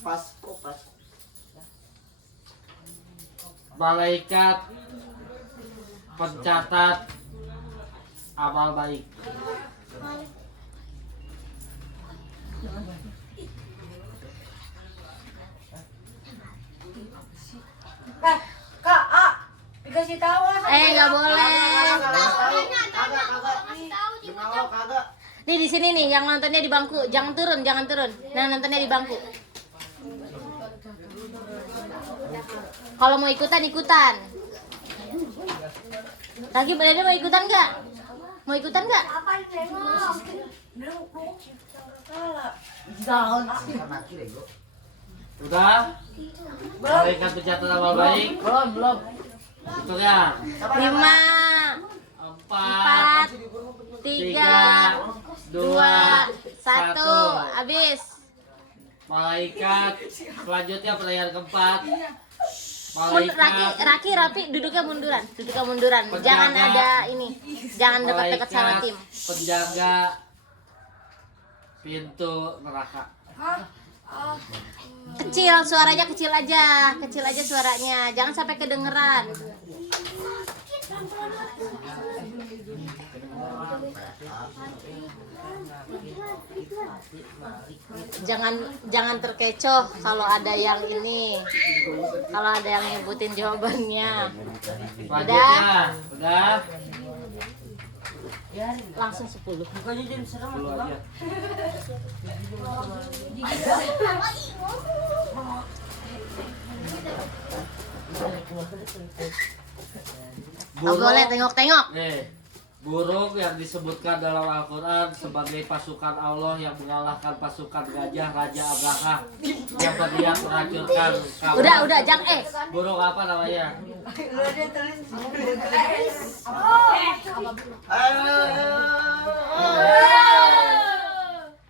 Pas. Malaikat pencatat amal baik. Kak, dikasih tahu. Nggak boleh. Kagak. Nih di sini nih, yang nontonnya di bangku, jangan turun. Nah, nontonnya di bangku. Kalau mau ikutan. Lagi Dede mau ikutan nggak? Apa nengok? Udah? Malaikat pencatat amal baik. Belum. Itu ya. 5, 4, 4, 3, 2, 1, habis. Malaikat selanjutnya pertanyaan keempat. Malaikat Rapi, duduknya munduran. Jangan ada ini, jangan dekat-dekat sama tim. penjaga pintu neraka. Kecil, suaranya kecil aja suaranya, jangan sampai kedengeran. Jangan terkecoh kalau ada yang nyebutin jawabannya. Selanjutnya, udah. Langsung 10. Bukannya jam serem 10 aja. Nggak boleh tengok-tengok. Nih, burung yang disebutkan dalam Al-Quran sebagai pasukan Allah yang mengalahkan pasukan gajah Raja Abraha yang berniat menghancurkan Ka'bah. Udah, jangan Burung apa namanya?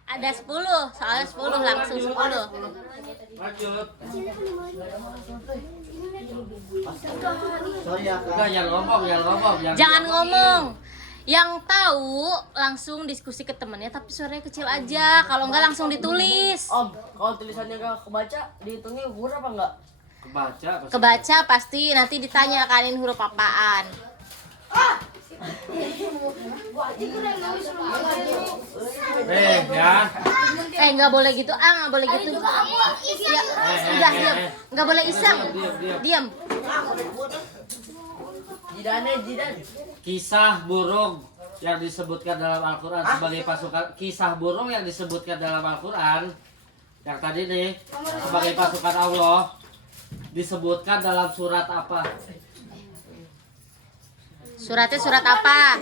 Ada 10, soalnya 10 langsung 10. Lanjut. Sorry ya, Enggak, jangan ngomong. Jangan ngomong. Yang tahu langsung diskusi ke temennya, tapi suaranya kecil aja. Kalau enggak langsung ditulis. Om, kalau tulisannya nggak kebaca, dihitungnya huruf apa enggak? Kebaca pasti, nanti ditanya kanin huruf apaan. Ya. Nggak boleh gitu, nggak boleh gitu. Ya, udah diam, nggak boleh iseng. Diam. Jidan. Kisah burung yang disebutkan dalam Al-Quran sebagai pasukan. Kisah burung yang disebutkan dalam Al-Quran yang tadi nih sebagai pasukan Allah disebutkan dalam surat apa? Suratnya surat apa?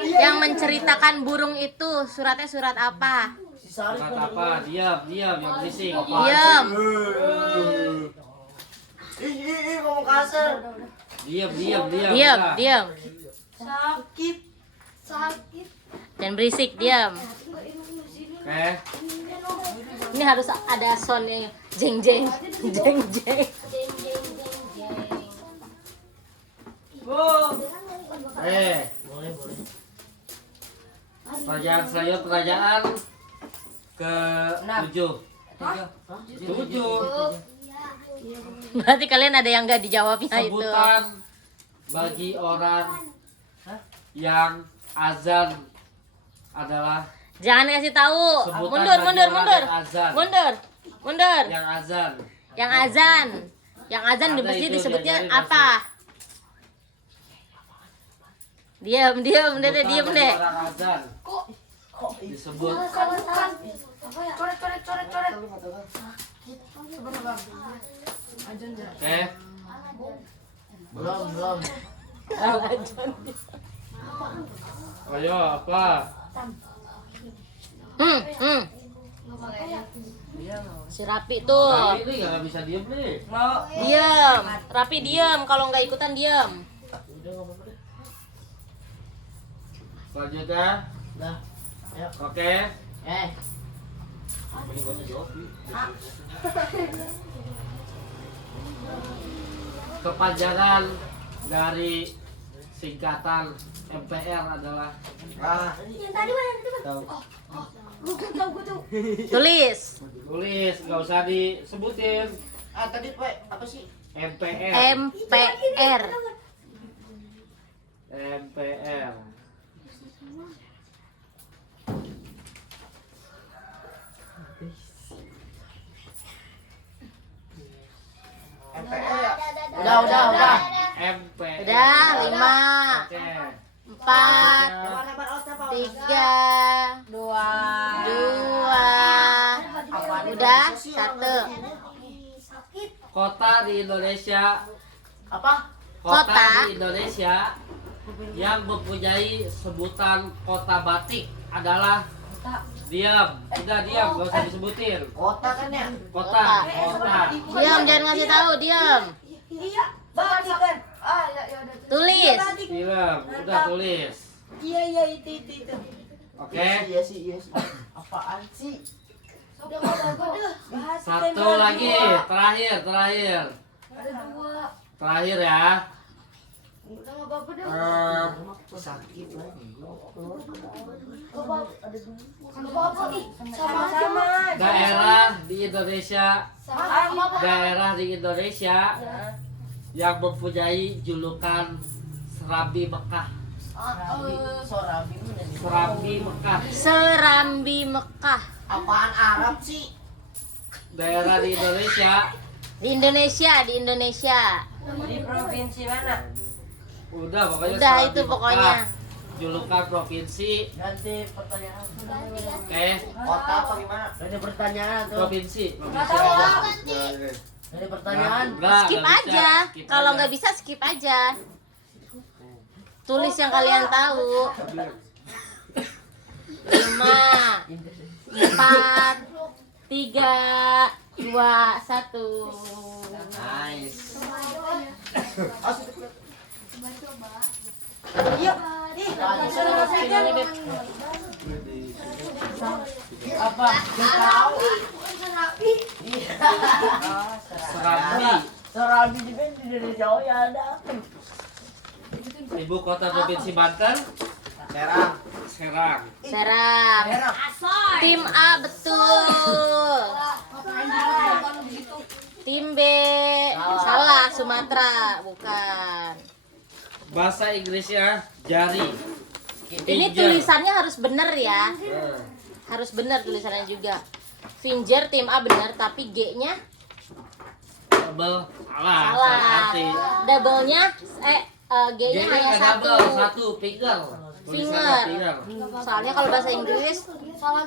Yang menceritakan burung itu suratnya surat apa? Surat apa? Diam yang berisik. Diam. Ngomong kasar. Diam. Sakit. Dan berisik, diam. Oke. Ini harus ada soundnya, jeng. Pertanyaan ke-7. 7. Berarti kalian ada yang nggak dijawabnya itu. Sebutan bagi orang yang azan adalah. Jangan kasih tahu. Sebutan Mundur. bagi orang yang azan. Mundur. Yang azan. Yang azan di Ada masjid itu, disebutnya diajarin apa? Diam, diam deh. Orang azan disebut oke. Belum. Ayo apa? Si Rapi tuh. Nah, ini nggak bisa diem nih. Diam. Rapi diam, kalau nggak ikutan diam. Selanjutnya. Dah. Oke. Kepanjangan dari singkatan MPR adalah Yang tadi mana? Tahu. Tulis. Tulis, nggak usah disebutin. Tadi apa sih? MPR. MPR. MPR. MPR ya? Udah. MPR. Udah, 5, Oke. 4, Mana Os apa? 3, 2. 2. Udah, 1. Kota di Indonesia. Apa? Kota di Indonesia yang mempunyai sebutan kota batik adalah diam. Udah diam, gak usah disebutin. Kota kan ya? Kota. Diam, jangan ngasih tahu, diam. Iya, batik kan. Ya udah. Tulis. Diam, udah tulis. Iya itu. Oke. Iya sih. Apaan sih? Udah bagus. Satu lagi, terakhir. Ada 2. Terakhir ya. Udah enggak apa-apa dah. Sakit lagi. Apa-apa nih? Sama-sama. Daerah di Indonesia, Sama. daerah di Indonesia yang mempunyai julukan Serambi Mekah. Serambi Mekah. Serambi Mekah. Apaan Arab sih? Daerah di Indonesia. Di Indonesia. Di provinsi mana? Udah pokoknya Udah, Serambi itu Mekah. pokoknya. Julukan provinsi. Ganti pertanyaan. Oke. Kota apa gimana? Ganti pertanyaan tuh. Provinsi. Ganti pertanyaan. Skip aja. Kalau nggak bisa skip aja. Tulis yang kalian tahu. 5, 4, 3, 2, 1. Nice. Iya. Ih, Apa? Serambi. Serambi juga di Indonesia ya ada. Ibu kota provinsi Banten. Serang. Serang. Serang. Tim A betul. Tim B salah, Sumatera bukan. Bahasa Inggrisnya jari. Ini Finger. tulisannya harus bener ya. Nah, Harus bener tulisannya juga. Finger tim A bener tapi G-nya double salah. salah. Arti. Double-nya G-nya Jadi hanya nggak satu. double, satu finger. Tulisannya Finger. finger. Soalnya kalau bahasa Inggris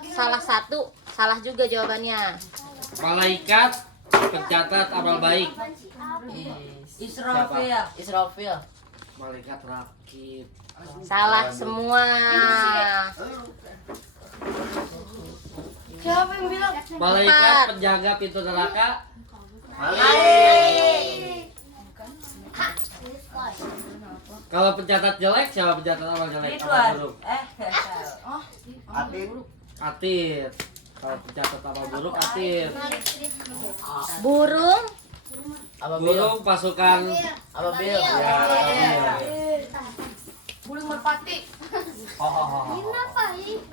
salah satu, salah juga jawabannya. Malaikat pencatat amal baik. Israfil. Malaikat rakit. Salah semua. siapa yang bilang? Malaikat Empat. penjaga pintu neraka. Kalau pencatat jelek, siapa pencatat amal jelek? Amal buruk. Atin. Atir. Kalau pencatat amal buruk, atir. Burung Burung pasukan. Ababil. Ya, ababil. Burung merpati.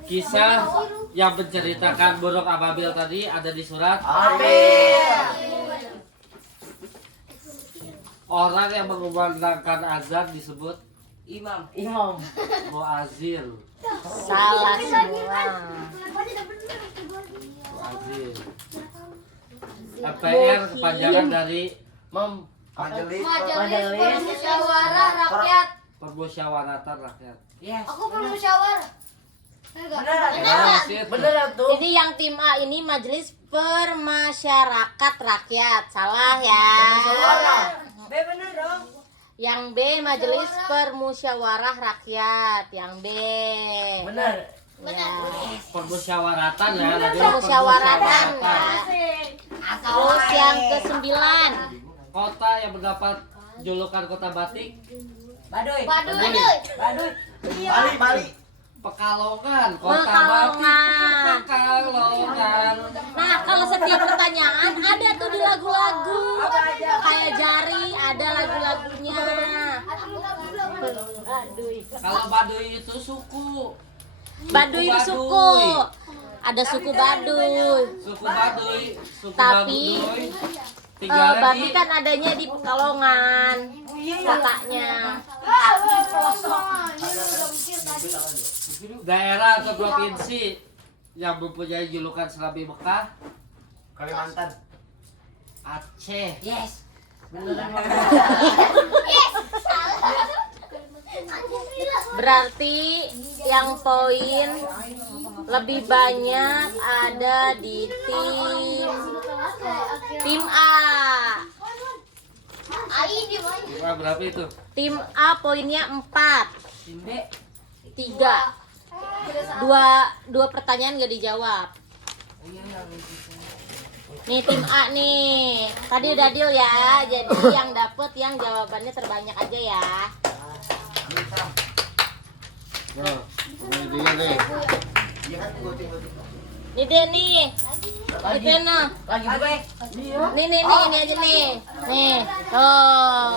Kisah yang menceritakan burung ababil tadi ada di surat. Orang yang mengumandangkan azan disebut Imam. muazil. salah semua. Muazil. MPR kepanjangan dari Majelis. Musyawarah rakyat. Permusyawaratan Rakyat. Aku bermusyawarah. Benar. Beneran tuh. Jadi yang tim A ini Majelis Permasyarakat Rakyat. Salah ya. B bener dong. Yang B Majelis Permusyawarah Rakyat. Yang B. Bener. Ya. Permusyawaratan ya. tadi Permusyawaratan ya. permusyawaratan. Terus yang ke-9. Kota yang mendapat julukan kota batik. Baduy. Baduy. Bali. Pekalongan, kota Pekalongan. batik. Pekalongan. Nah, kalau setiap pertanyaan ada tuh di lagu-lagu. Kayak Jari ada lagu-lagunya. Baduy. Kalau Baduy itu suku. Baduy itu suku. ada suku Baduy. Suku Baduy, suku Tapi, Baduy. Tinggalnya Babi di kan adanya di Pekalongan kotanya. daerah atau provinsi yang mempunyai julukan Serabi Mekah. Kalimantan. Aceh. Yes. Berarti yang poin lebih banyak ada di tim A. Wah, berapa itu? Tim A poinnya 4. Tim B. 3. Dua pertanyaan gak dijawab. Nih tim A nih. Tadi udah deal ya. Jadi yang dapet yang jawabannya terbanyak aja ya. Nah, ini dia nih. Iya kan tunggu. Nih deh nih. Itu nah. Lagi gue. Nih ini aja nih. Nih. Tuh.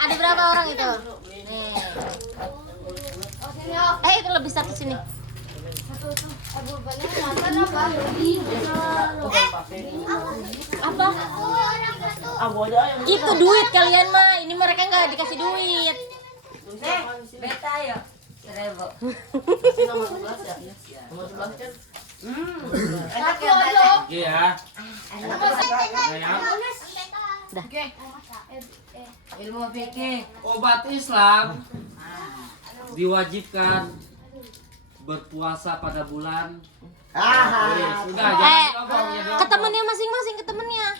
Ada berapa orang itu? Nih. Itu lebih satu sini. Apa? Itu duit kalian mah. Ini mereka nggak dikasih duit. Beta ya. 1.000. Enak ya beta. Iya. Sayang. Ilmu fikih. Umat Islam diwajibkan berpuasa pada bulan. Sudah, jangan ngomong ya dong. Ke temennya masing-masing, ke temennya.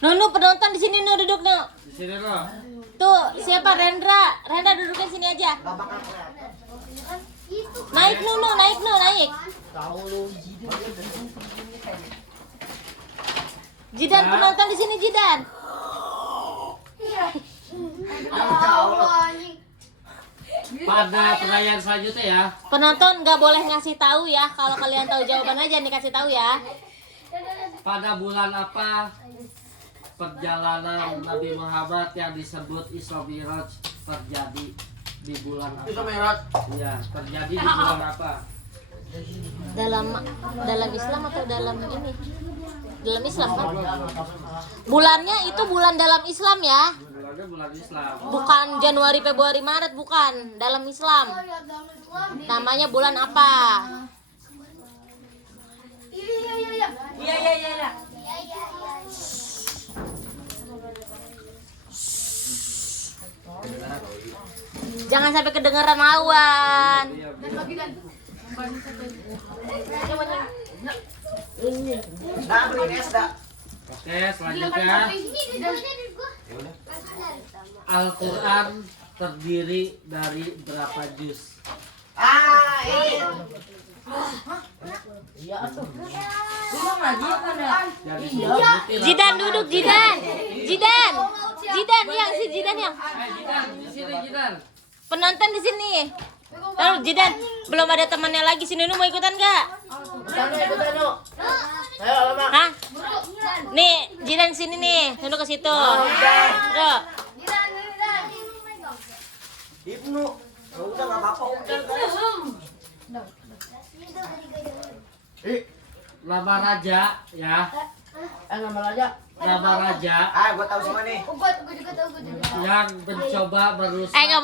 Nunu penonton di sini nu duduk nu. Di sini loh. Tuh siapa Rendra? Rendra duduknya sini aja. Naik Nunu, naik. Jidan penonton di sini Jidan. Pada pertanyaan selanjutnya ya. Penonton nggak boleh ngasih tahu ya. Kalau kalian tahu jawaban aja nih kasih tahu ya. Pada bulan apa perjalanan Nabi Muhammad yang disebut Isra Mi'raj terjadi di bulan apa? Itu merah. Iya, terjadi di bulan apa? Dalam Islam atau dalam ini? Dalam Islam kan? Bulannya itu bulan dalam Islam ya. Bulannya bulan Islam. Bukan Januari, Februari, Maret, bukan. Dalam Islam. Namanya bulan apa? Iya. Jangan sampai kedengeran lawan. Nah, beli es dah. Oke, selanjutnya Al-Quran terdiri dari berapa juz? Ini. Belum lagi ada. Yang disebutin Jidan duduk, Jidan. Jidan yang si Jidan yang. Jidan, di sini Jidan. Penonton di sini. Lalu Jidan, belum ada temannya lagi. Si Nunu mau ikutan nggak? Hah? Nih, Jidan sini nih. Nunu ke situ. Tuh. Ibnu. Udah enggak apa-apa, udah. Nama raja ya. Nama raja. Nama raja Gua tahu semua nih. yang mencoba merusak. Nggak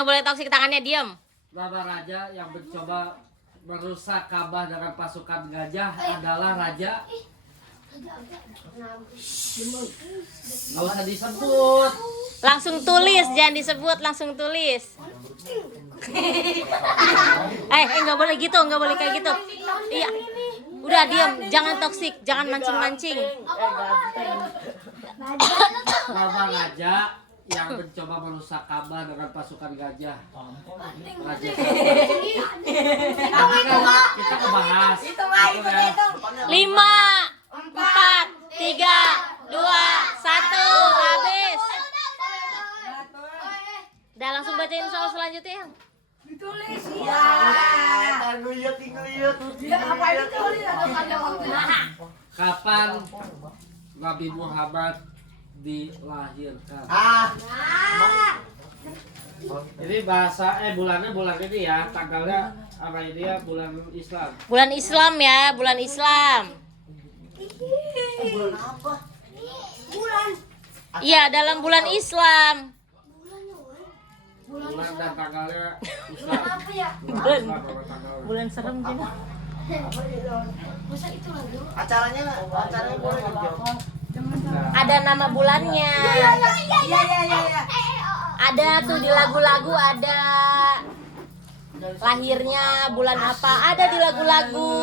boleh toksik tangannya diam. Nama raja yang mencoba merusak Ka'bah dengan pasukan gajah adalah raja. Nggak usah disebut. Langsung tulis, jangan disebut, langsung tulis. Nggak boleh gitu, nggak boleh kayak gitu. Iya. Udah diam, jangan toksik, jangan mancing-mancing. Nama raja yang mencoba merusak Ka'bah dengan pasukan gajah. Raja kita kebahas. Hitung ah, hitung. 5, 4, 3, 2, 1, habis. Udah langsung bacain soal selanjutnya yang. Ditulis. Nguyut. Ya apa ditulis ada waktu. Kapan Nabi Muhammad dilahirkan. Ini bahasa bulan ini ya, tanggalnya apa ini ya, bulan Islam. Bulan Islam ya, bulan Islam. bulan apa? Iya, dalam bulan Islam. Bulan dan tanggalnya Islam. Bulan. Islam sama tanggalnya. Bulan serem gini. Acaranya boleh dijawab. Ada nama bulannya. Ada tuh di lagu-lagu ada lahirnya bulan apa, ada di lagu-lagu.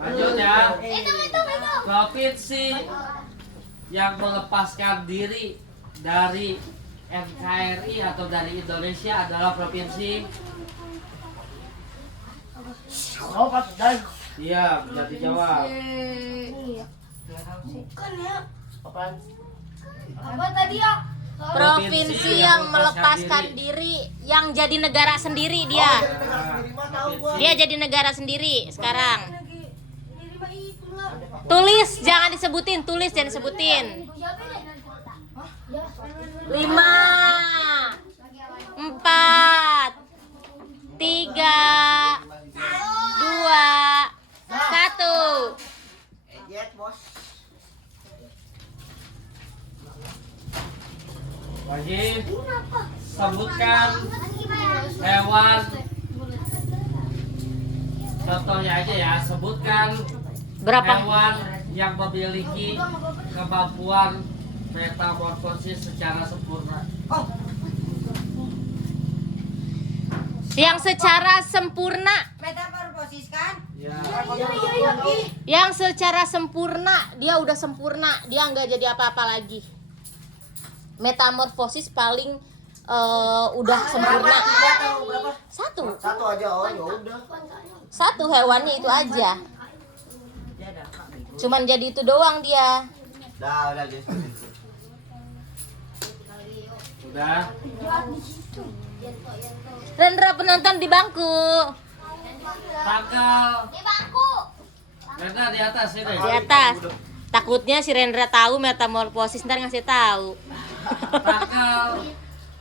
Lanjut ya. Provinsi yang melepaskan diri dari NKRI atau dari Indonesia adalah provinsi. Iya, bisa dijawab. Bukan ya. Apaan? Apa tadi ya? Provinsi yang melepaskan diri, yang jadi negara sendiri dia. Dia jadi negara sendiri sekarang. Tulis, jangan disebutin, tulis jangan disebutin. 5 4 3 2 1. Jet, bos. Wajib sebutkan hewan. Contohnya aja ya, sebutkan Berapa? hewan yang memiliki kemampuan metamorfosis secara sempurna. Yang secara sempurna, Metamorfosis kan? Ya. yang secara sempurna, dia udah sempurna, dia nggak jadi apa-apa lagi. Metamorfosis paling udah sempurna. Berapa? Satu Aja, oh ya udah. satu hewannya itu aja. Cuman jadi itu doang dia. Udah guys. Udah. Rendra penonton di bangku. Tanggal. Renda di atas ini. Di atas. Takutnya si Rendra tahu metamorfosis, ntar ngasih tahu. Tanggal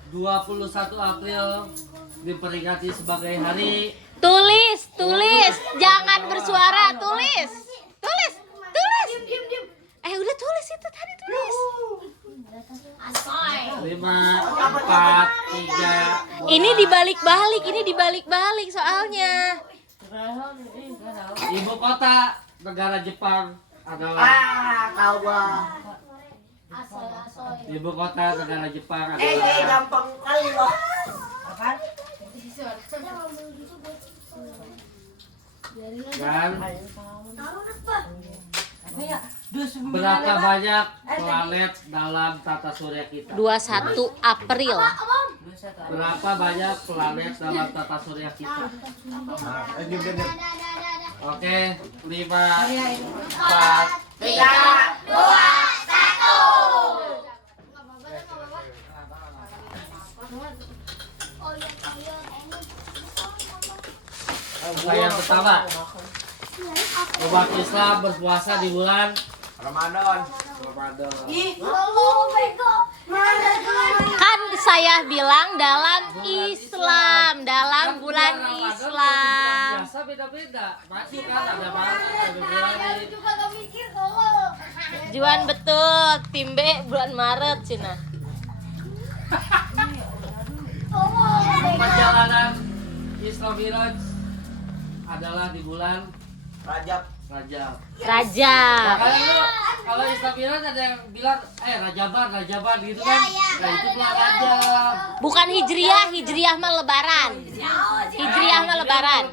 21 April diperingati sebagai hari. Tulis, jangan bersuara, tulis. Udah tulis itu tadi, tulis. 5 4 3. Ini dibalik-balik soalnya. Ibu kota negara Jepang adalah. Tahu gua. Ibu kota negara Jepang adalah. Gampang kali loh. Dan berapa banyak planet dalam tata surya kita? 21 April. Berapa banyak planet dalam tata surya kita? Oke, 5 4 Yang pertama, umat Islam berpuasa di bulan Ramadan. Kan saya bilang dalam Islam, dalam bulan Islam. Biasa beda-beda. Masih kan ada bulan Juan betul, tim B bulan Maret Cina. perjalanan Isra Miraj adalah di bulan Rajab. Rajab. Raja. Makanya lu kalau Isra Miraj ada yang bilang Rajaban gitu kan. Nah itu bulan Rajab. Bukan Hijriah mah Lebaran. Hijriah mah Lebaran.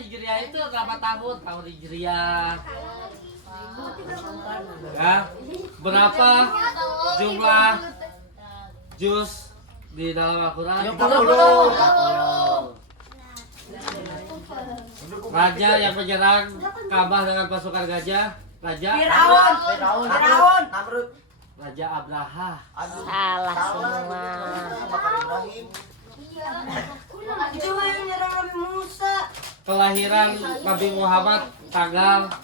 Hijriah itu berapa tahun? Tahun Hijriah. Ya. Berapa jumlah juz di dalam Al-Quran? 30. Raja yang menyerang Ka'bah dengan pasukan gajah. Raja Firaun. Namrud. Raja Abraha. Salah semua. Bakar Ibrahim. Itu yang nyerang Nabi Musa. Kelahiran Nabi Muhammad tanggal.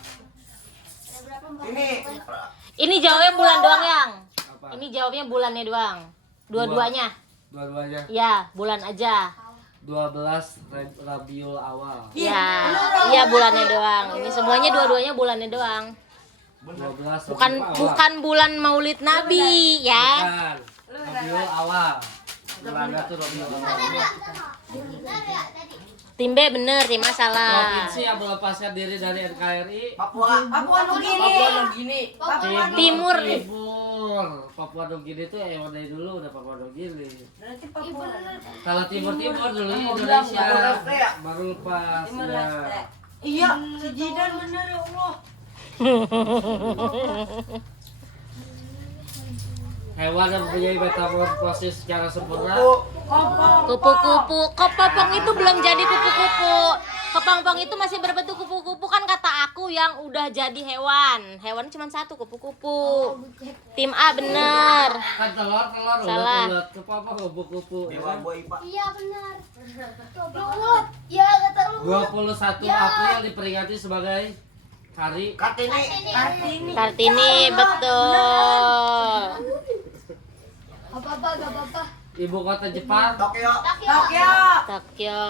Ini Ini jawabnya bulan doang yang. Apa? Ini jawabnya bulannya doang. Dua-duanya. Dua-duanya. Ya, bulan aja. 12 Rabiul Awal. Ya, iya bulannya doang. Ini semuanya dua-duanya bulannya doang. 12 Bukan Rabiul Awal. bukan bulan Maulid Nabi ya. Bukan. Rabiul Awal. Bulannya tuh Rabiul Awal. Tim B bener, tim A salah. Provinsi yang melepaskan diri dari NKRI. Papua. Papua Nugini. Papua Nugini. Timur. Timur. Papua Nugini itu yang dari dulu udah Papua Nugini. Berarti Papua. Kalau timur-timur dulu Papua Indonesia Papua Leste ya? baru lepas Timur ya. Leste. Iya, si Jidan bener ya Allah. Hewan yang mempunyai metamorfosis secara sempurna. Kupu-kupu. Kepompong itu belum jadi kupu-kupu. Kepompong itu masih berbentuk kupu-kupu kan kata aku yang udah jadi hewan. Hewan cuma satu kupu-kupu. Tim A bener. Kan telur Salah. ulet apa kupu-kupu. Dewa Boy Pak. Iya benar. Ulut. Iya kata lu. 21 April diperingati sebagai Hari Kartini. Kartini betul. Apa-apa, gak apa-apa. Ibu kota Jepang. Tokyo. Tokyo. Tokyo.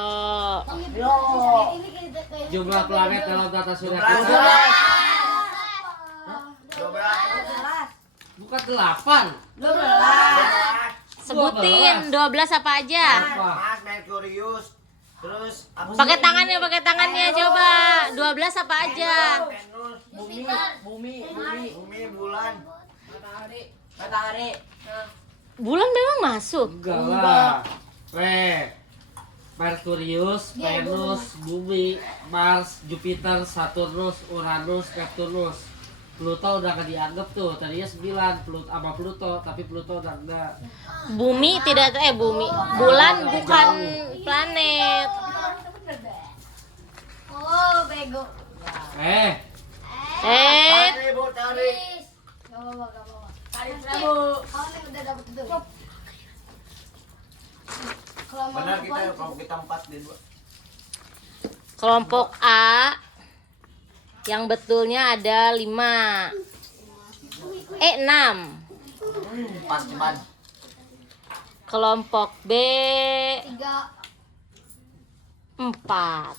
Ini kita kayak Jumlah planet dalam tata surya 12. kita 12. bukan 8. 12. Sebutin 12 apa aja? Apa? Mars, Merkurius. Terus apa sih? Pakai tangannya coba. 12 apa aja? Venus, Bumi. bumi, bulan. Matahari. Bulan memang masuk. Enggak lah. Merkurius, Venus, Bumi, Mars, Jupiter, Saturnus, Uranus, Neptunus. Pluto udah gak dianggap tuh. Tadinya 9 Pluto sama Pluto, tapi Pluto udah enggak. Bumi tidak bumi. Bulan bukan planet. Oh, bego. Eh, Tarik, Bu, tarik. Gak apa-apa, gak apa-apa. Tarik Prabu. Kamu nih udah dapet itu. Kalau mau Benar kita kalau kita 4 di 2. kelompok A yang betulnya ada 5. 6. Pas ceban. Kelompok B 3. 4.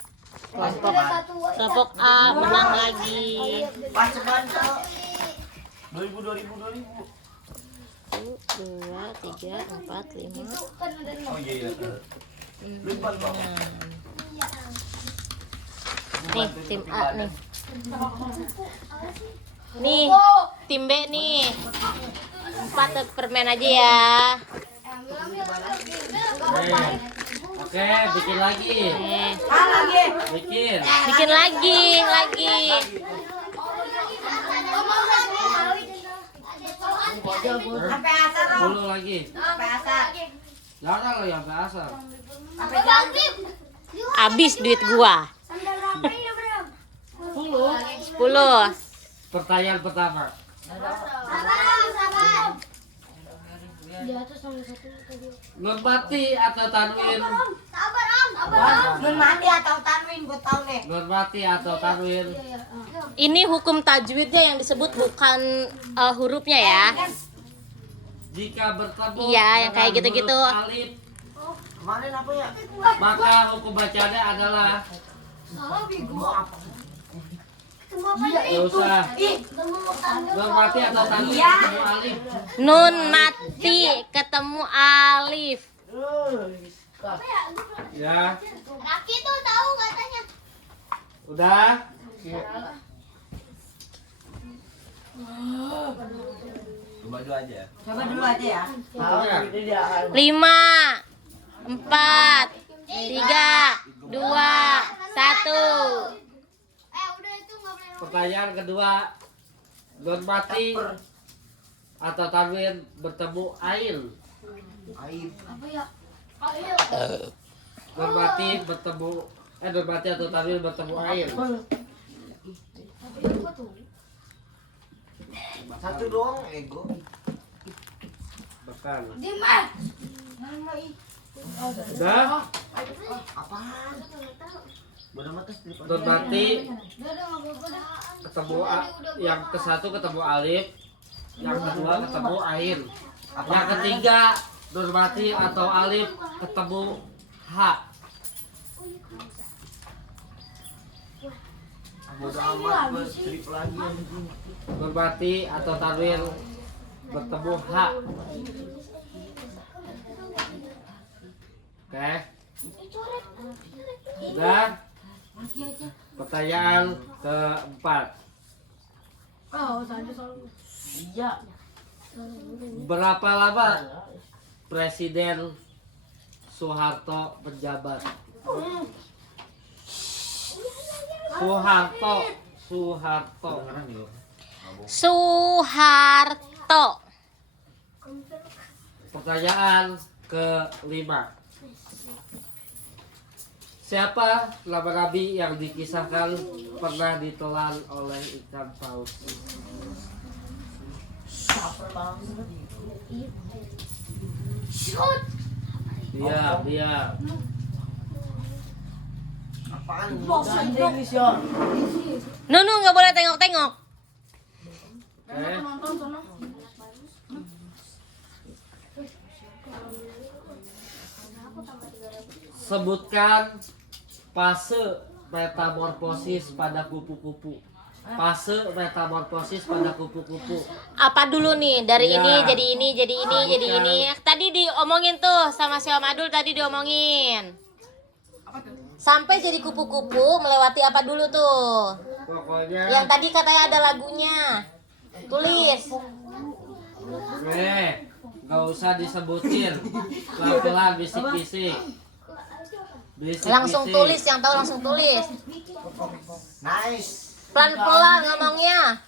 Kelompok A menang lagi. Pas ceban tuh. 2000. 1, 2, 3, 4, 5. Kan ada Oh iya. Lupa Pak. Nih, tim A nih. Nih, tim B nih. 4 permen aja ya. Oke, bikin lagi. Bikin. Bikin lagi. Sampai asar dong. 10 lagi. Sampai asar. Jangan lo yang asal. Sampai maghrib. Habis duit gua. Sampai berapa ini, Bro? 10. Pertanyaan pertama. Sabar. Di atas sama satu tadi. Nun mati atau tanwin? Sabar, Om. Nun mati atau tanwin gue tahu nih. Nun mati atau tanwin? Ini hukum tajwidnya yang disebut bukan hurufnya ya. Jika bertemu Iya, yang kayak dengan gitu-gitu. huruf alif, Kemarin apa ya? maka hukum bacanya adalah Salah bego. Ketemu apa nggak ini? usah. Ketemu Nun mati atau tanwin Iya. ketemu alif. Nun mati ketemu alif. Ya, Raki tuh tahu katanya. udah. Coba dulu aja. Coba dulu aja ya. Pokoknya. 5, 4, 3, 2, 1. Udah itu enggak boleh. Pertanyaan kedua, nun mati atau tanwin bertemu ain. Aib. Apa ya? Ayo. Nun mati bertemu nun mati atau tanwin bertemu ain. Apa tuh? Satu doang ego. Bukan. Dimas. Udah. Apaan? Bodoh mata strip. Nun mati Udah enggak apa-apa dah. ketemu yang ke satu ketemu alif, Yang kedua ketemu ain. Yang ketiga nun mati atau alif ketemu h. Bodo amat gue strip lagi anjing. Nun mati atau tanwin bertemu h. Oke. Dan pertanyaan keempat. Iya. Berapa lama Presiden Soeharto menjabat? Soeharto. Pertanyaan kelima. Siapa nama nabi yang dikisahkan pernah ditelan oleh ikan paus? Diam. Apaan? Bahasa Inggris ya. Nunu nggak boleh tengok-tengok. Oke. Sebutkan fase metamorfosis pada kupu-kupu. Fase metamorfosis pada kupu-kupu. Apa dulu nih? Dari Ya. ini jadi ini, jadi ini, jadi Bukan. ini. Tadi diomongin tuh sama si Om Adul tadi diomongin. Sampai jadi kupu-kupu melewati apa dulu tuh? Pokoknya Yang tadi katanya ada lagunya. Tulis. Gak usah disebutin. Pelan-pelan bisik-bisik. Langsung tulis, yang tahu langsung tulis. Nice. Pelan-pelan ngomongnya.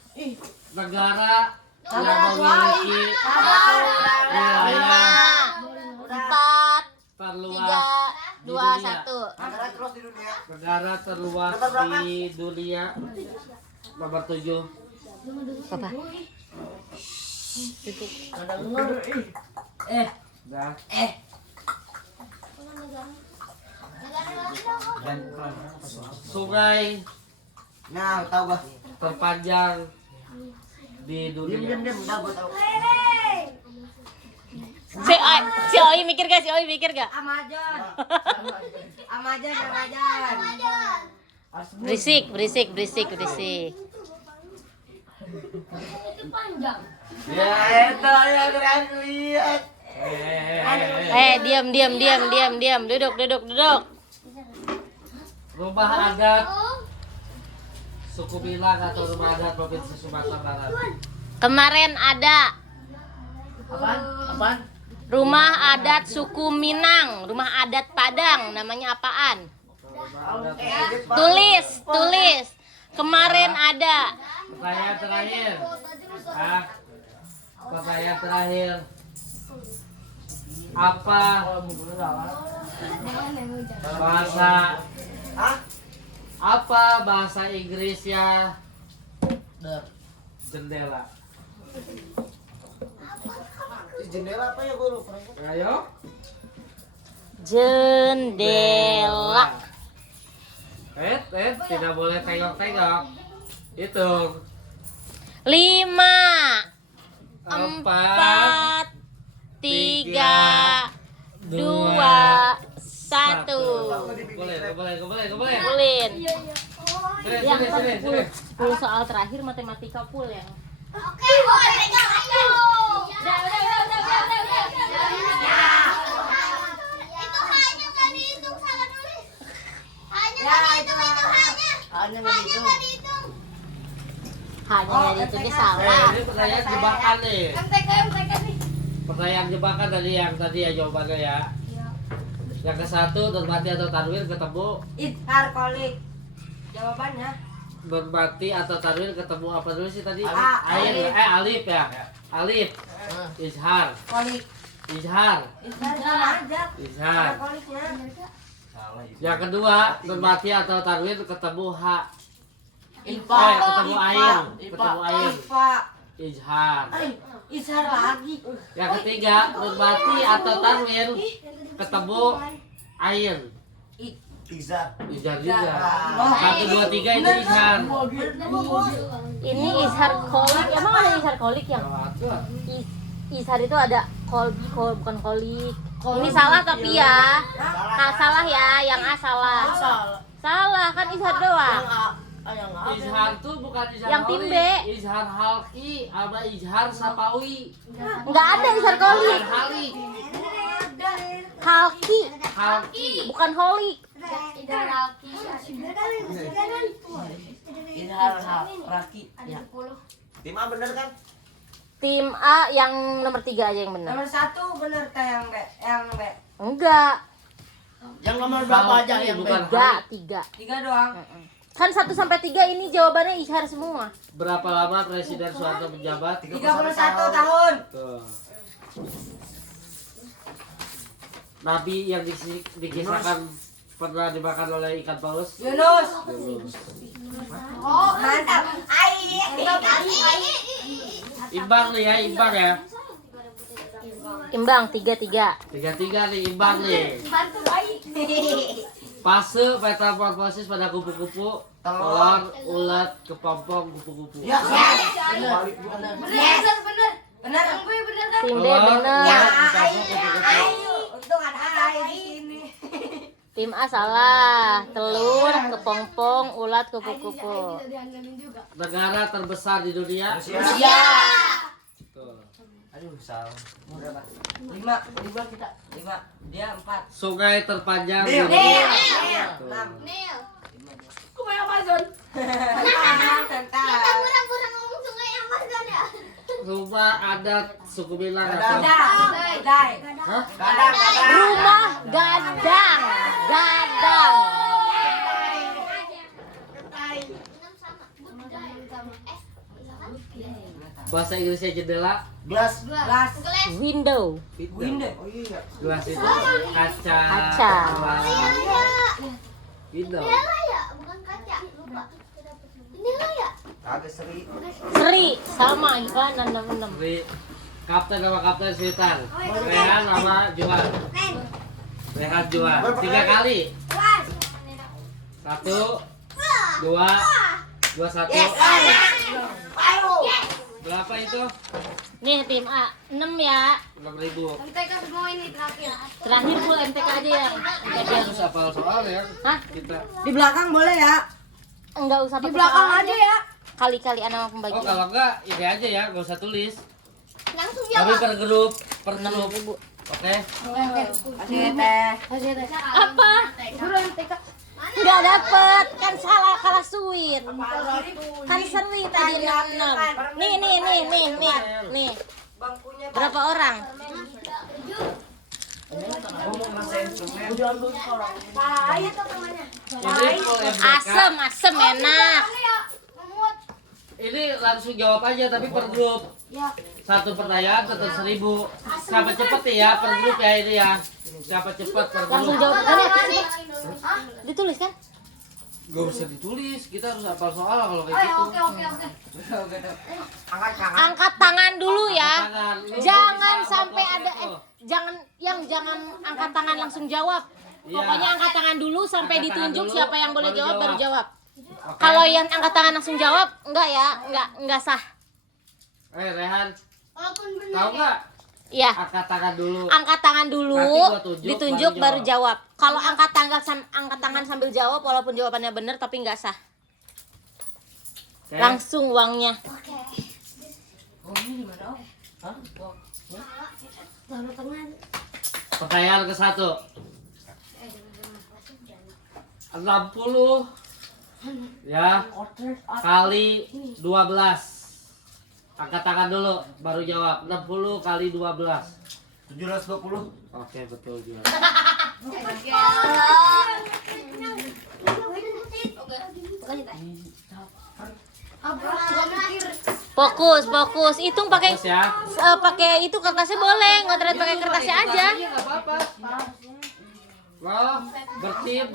Negara yang memiliki wilayah 5, 4, 3, terluas 2, 1. Negara terus di dunia. negara terluas di dunia. Nomor 7. Apa? Ada denger. Dah. Dan Sungai nah tahu gua. terpanjang di Diam dunia. udah gua tahu. Si Oi mikir gak? Amazon. Berisik. Ya itu yang keren lihat. Diam. Duduk. Rumah adat suku Minang atau rumah adat Provinsi Sumatera Barat. Kemarin ada Apaan? rumah adat suku Minang, rumah adat Padang, namanya apaan? Rumah adat. Tulis. Kemarin ada. Pertanyaan terakhir. Pertanyaan terakhir. Apa bahasa bahasa Inggrisnya jendela? Jendela apa ya gua lupa. Ayo. Jendela. Tidak boleh tengok-tengok. Hitung. 5, 4, 3, 2, 1. Boleh. Pulin. Sini. Pul soal terakhir matematika pul ya. Oke, ayo. Udah. Itu hanya nggak dihitung, salah nulis. Hanya nggak dihitung. Hanya begitu. Nggak dihitung. Hanya dari itu dia salah. Ini pertanyaan jebakan nih. MTK nih. Pertanyaan jebakan tadi yang tadi ya jawabannya ya. Yang ke satu Nurmati atau Tanwir ketemu Izhar kolik. Jawabannya. Nurmati atau Tanwir ketemu apa dulu sih tadi? Alif. Alif ya. Alif. Izhar. Kolik. Izhar. Izhar aja. Izhar. Koliknya. Salah itu. Yang kedua Nurmati atau Tanwir ketemu H. Ipa. Ketemu air. Ipa. Ketemu air. Pak. Izhar. Izhar lagi. Yang ketiga Nurmati atau Tanwir ketemu air. Izar. Izhar juga. 1, 2, 3 itu izhar. Ini Izhar kolik. Emang ada Izhar kolik yang? Ishar itu ada bukan kolik. Ini salah tapi ya. Salah ya, yang A salah. Salah. Salah kan Ishar Yang doang. A, yang A. Izhar tuh bukan Izhar Yang tim Koli. B. Izhar Halki sama Izhar Sapawi. Enggak ada Ishar kolik. Izhar Halik. Halki, Halki. bukan holik. Izhar Raki. Ya. Tim A bener kan? Tim A yang nomor 3 aja yang benar. Nomor 1 bener kayak yang B. Enggak, Yang nomor berapa aja Halki, yang bukan tiga, Halik. 3. 3 doang. Kan 1 sampai 3 ini jawabannya Ishar semua. Berapa lama Presiden Soeharto menjabat? 31 tahun. Tuh. Nabi yang dikisahkan pernah dimakan oleh ikan paus. Yunus. Yunus. Mantap. Imbang nih ya, imbang ya. Imbang 3-3. 3-3 nih, imbang nih. Fase metamorfosis pada kupu-kupu, telur, ulat, kepompong, kupu-kupu. Ya. Bener. Tim B Telur, benar. ulat, kepompong, kupu-kupu. Untung ada Ai di sini. Tim A salah. Telur, kepompong, ulat, kupu-kupu. Negara terbesar di dunia. Rusia. Tuh. Aduh, salah. Berapa? 5 kita. 5. Dia 4. Sungai terpanjang di Nil. dunia. Tuh. 6. Kok banyak Amazon? Tentang. Kurang ngomong sungai Amazon ya. Rumah adat suku Minang Gadang. atau Dai. Hah? Kadang. Rumah gadang. Gadang. Bahasa Inggrisnya jendela. Gelas. Gelas. Window. Window. Oh iya. Gelas itu kaca. Kaca. Window. Inilah ya, bukan kaca. Lupa. Inilah ya. Kagak seri. Seri sama gimana 6-6. Di kapten sama kapten Switan. Rehan sama Juan. Rehan Juan. 3 kali. 1 2 1. Berapa itu? Nih tim A 6 ya. 6.000. MTK semua ini terakhir. Terakhir full MTK aja ya. Kita harus hafal soal ya. Hah? Kita. Di belakang boleh ya? Enggak usah Di pakai belakang soal aja ya. Kali-kali anak Oh pembagian. kalau enggak ini aja ya, nggak usah tulis. Langsung Tapi jawab. per grup, per grup. 6.000. Oke. Kasih teh. Apa? Enggak dapet, kan salah kalah sweet. Kan seri tadi 6. Nih. Bangkunya Berapa orang? bahaya tuh temannya. Ini full MTK. Asem enak. Ini langsung jawab aja tapi per grup. Satu pertanyaan tetap 1.000. Siapa cepet nih ya per grup ya ini ya. Siapa cepet per Langsung grup. jawab kan ya? Ditulis kan? Gak usah ditulis, kita harus hafal soal kalau kayak gitu. Angkat tangan dulu ya. Tangan. Lu Jangan bisa sampai upload ada itu. jangan angkat tangan langsung jawab. Iya. Pokoknya angkat tangan dulu sampai Angkat tangan ditunjuk dulu, siapa yang boleh baru jawab baru jawab. jawab. Oke. Kalau yang angkat tangan langsung jawab enggak ya, enggak sah. Rehan, Walaupun benar tahu nggak? Iya. Angkat tangan dulu. Angkat tangan dulu, Nanti gua tunjuk, ditunjuk baru baru jawab. Kalau angkat tangan sambil jawab walaupun jawabannya benar tapi nggak sah. Oke. Langsung uangnya. Pertanyaan ke-1. 60 ya kali 12. Angkat tangan dulu baru jawab. 60 kali 12. 720. Oke, betul juga. Fokus. Hitung pakai Fokus ya. pakai itu kertasnya boleh, ngotret pakai kertasnya aja. Iya, nggak apa-apa. Loh, bertim.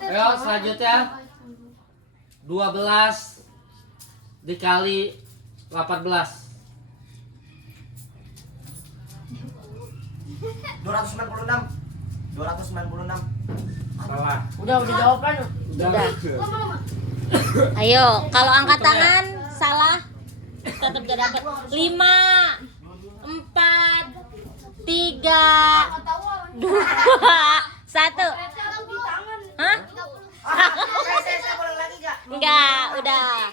Ayo selanjutnya 12 dikali 18. 296. 296. Salah. Udah dijawab kan? Udah. Ayo, kalau angkat tangan salah tetap gak dapat. 5, 4, 3, 2, 1. Hah? Saya boleh lagi gak? Enggak, udah.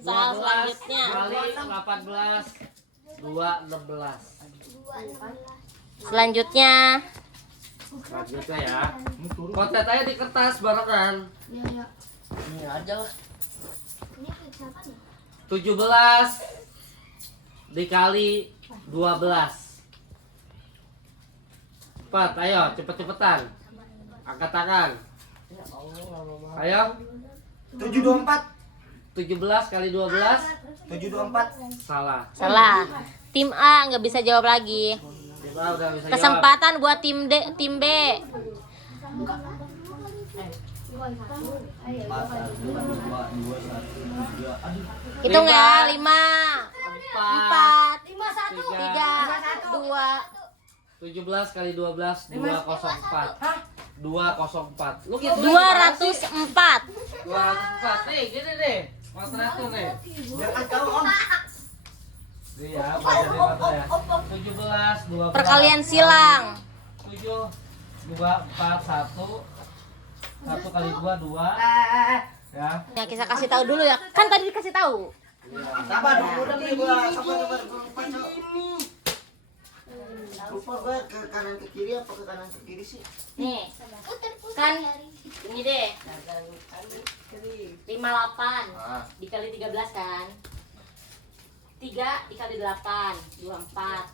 Soal 12 selanjutnya. kali 18 2 16. Selanjutnya. Selanjutnya ya. Konten aja di kertas barengan. Ini aja lah. 17 dikali 12. Cepat, ayo, cepet-cepetan. Angkat tangan. Ayo. 724. 17 kali 12. 724. Salah. Salah. Tim A nggak bisa jawab lagi. Kita udah bisa jawab. Kesempatan buat tim B. Hitung ya, 5, 4, 3, 2, 17 kali 12 204. 204. Lu gitu. 204. 204. Nih, gini deh. Kontratur nih. Jangan kau om. Nih ya, baca deh kontra ya. 17 12. Perkalian silang. 7 2 4 1. 1 kali 2 2. Ya. Ya, kita kasih tahu dulu ya. Kan tadi dikasih tahu. Sabar, udah nih gua sabar. Lupa gua ke kanan ke kiri apa ke kanan ke kiri sih? Nih, Putar-putar kan jari. ini deh. 58 dikali 13 kan? 3 dikali 8, 24.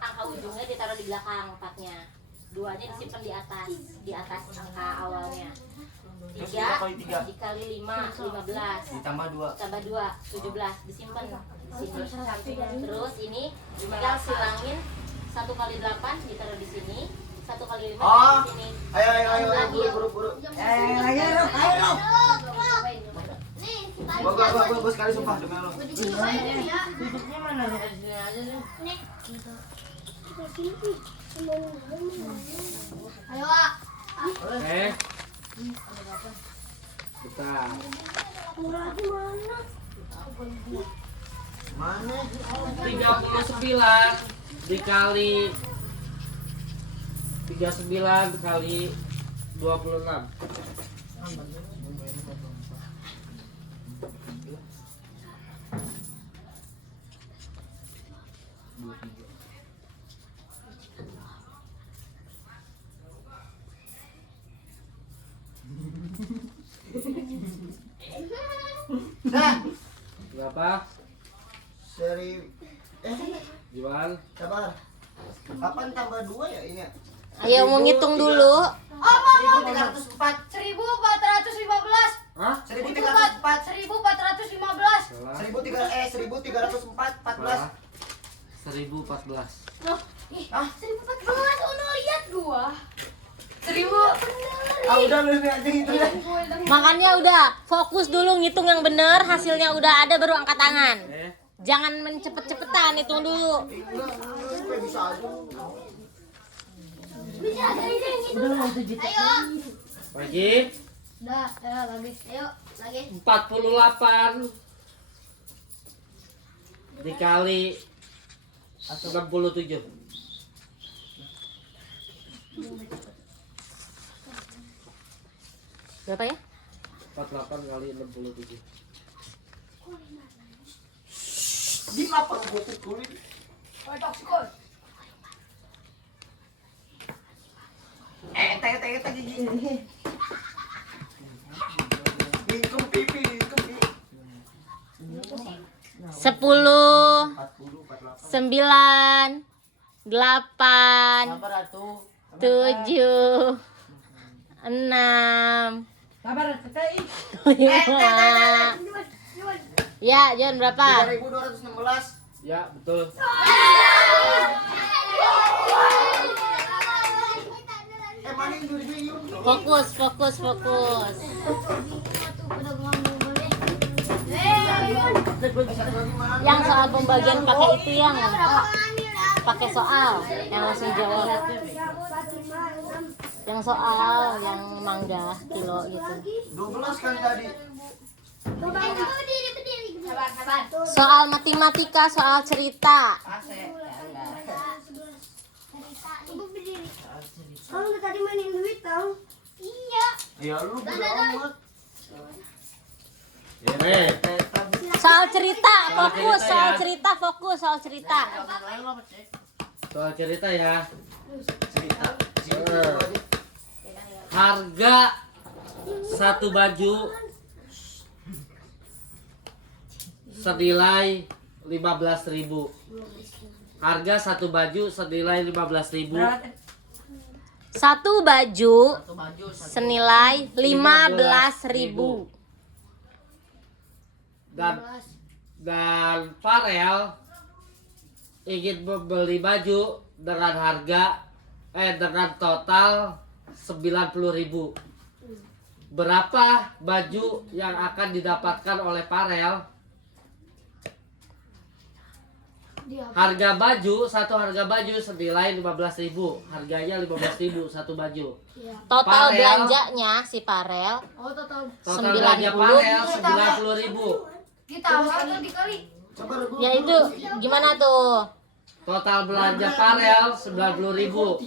Angka ujungnya ditaruh di belakang 4-nya. 2-nya disimpan di atas angka awalnya. 3 dikali 5, 15. Ditambah 2. Tambah 2, 17 disimpan di sini. Terus ini tinggal silangin 1 kali 8 ditaruh di sini, 1 kali 5 Oh. di sini. Ayo, Lagi ya. buru. Ayo. Nih, Gua sekali sumpah demi Allah. Duduknya mana? Di sini aja deh. nih. Ayo, Wak. Oke. Bentar. Mana? 39 dikali 39 kali 26. Nah, Berapa? Jual. Sabar. Kapan tambah 2 ya ini? Ayo mau ngitung dulu. 1304. 1415. Hah? 1304. 1415. Salah. 1304 14. Salah. 1014. Ah, 1414. Uno lihat gua. 1000. udah lu aja gitu ya. Makanya udah fokus dulu ngitung yang bener, hasilnya udah ada baru angkat tangan. Jangan mencepet-cepetan, hitung dulu. Enggak bisa aja. Bisa dari sini. Ayo. Lagi Udah, ayo lagi. Ayo, lagi. 48 dikali 67. Berapa ya? 48 kali 67. Di apa gua kulit? Teh gigi. Lingkum pipi. 10, 9, 8, Sabar atuh. 7, 6, Sabar, teteh. 5. Ya, John berapa? 3216. Ya, betul. Mana yang duri-duri? Fokus. Yang soal pembagian pakai itu yang pakai soal yang langsung jawab. Yang soal yang mangga kilo gitu. 12 kan tadi. Berdiri. Soal matematika, soal cerita. Kamu udah tadi mainin duit tau? Iya. Ya lu beramat. Ini. Soal cerita, fokus, soal cerita, fokus, soal cerita. Soal cerita ya. Cerita. Harga satu baju senilai 15.000. Harga satu baju senilai 15.000. Satu baju senilai 15.000. Dan Farel ingin membeli baju dengan dengan total 90.000. Berapa baju yang akan didapatkan oleh Farel? Satu harga baju senilai 15.000. Harganya 15.000 satu baju. Total Farel. belanjanya si Farel Total 90. belanja Farel 90.000. Ya itu gimana tuh? Total belanja Farel 90.000.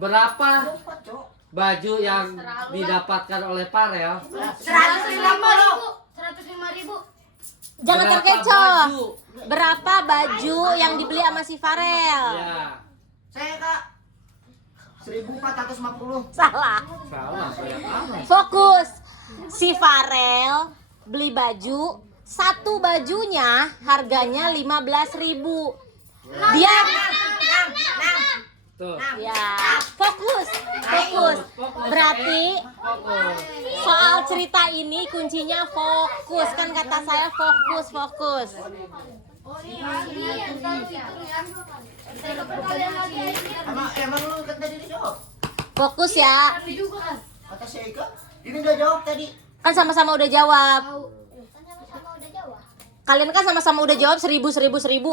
Berapa baju yang didapatkan oleh Farel? 105.000. Jangan Berapa terkecoh. baju? Berapa baju yang dibeli sama si Farel? Ya, Saya Kak 1450. Salah. salah banyak amat. Fokus. Si Farel beli baju, satu bajunya harganya 15.000. Dia Tuh. ya, fokus. Berarti Fokus. soal cerita ini kuncinya fokus, kan kata saya fokus. Emang lu kan tadi dijawab. Fokus ya. Kata si Eka, ini udah jawab tadi. Kan sama-sama udah jawab. Sama-sama udah jawab. Kalian kan sama-sama udah jawab 1000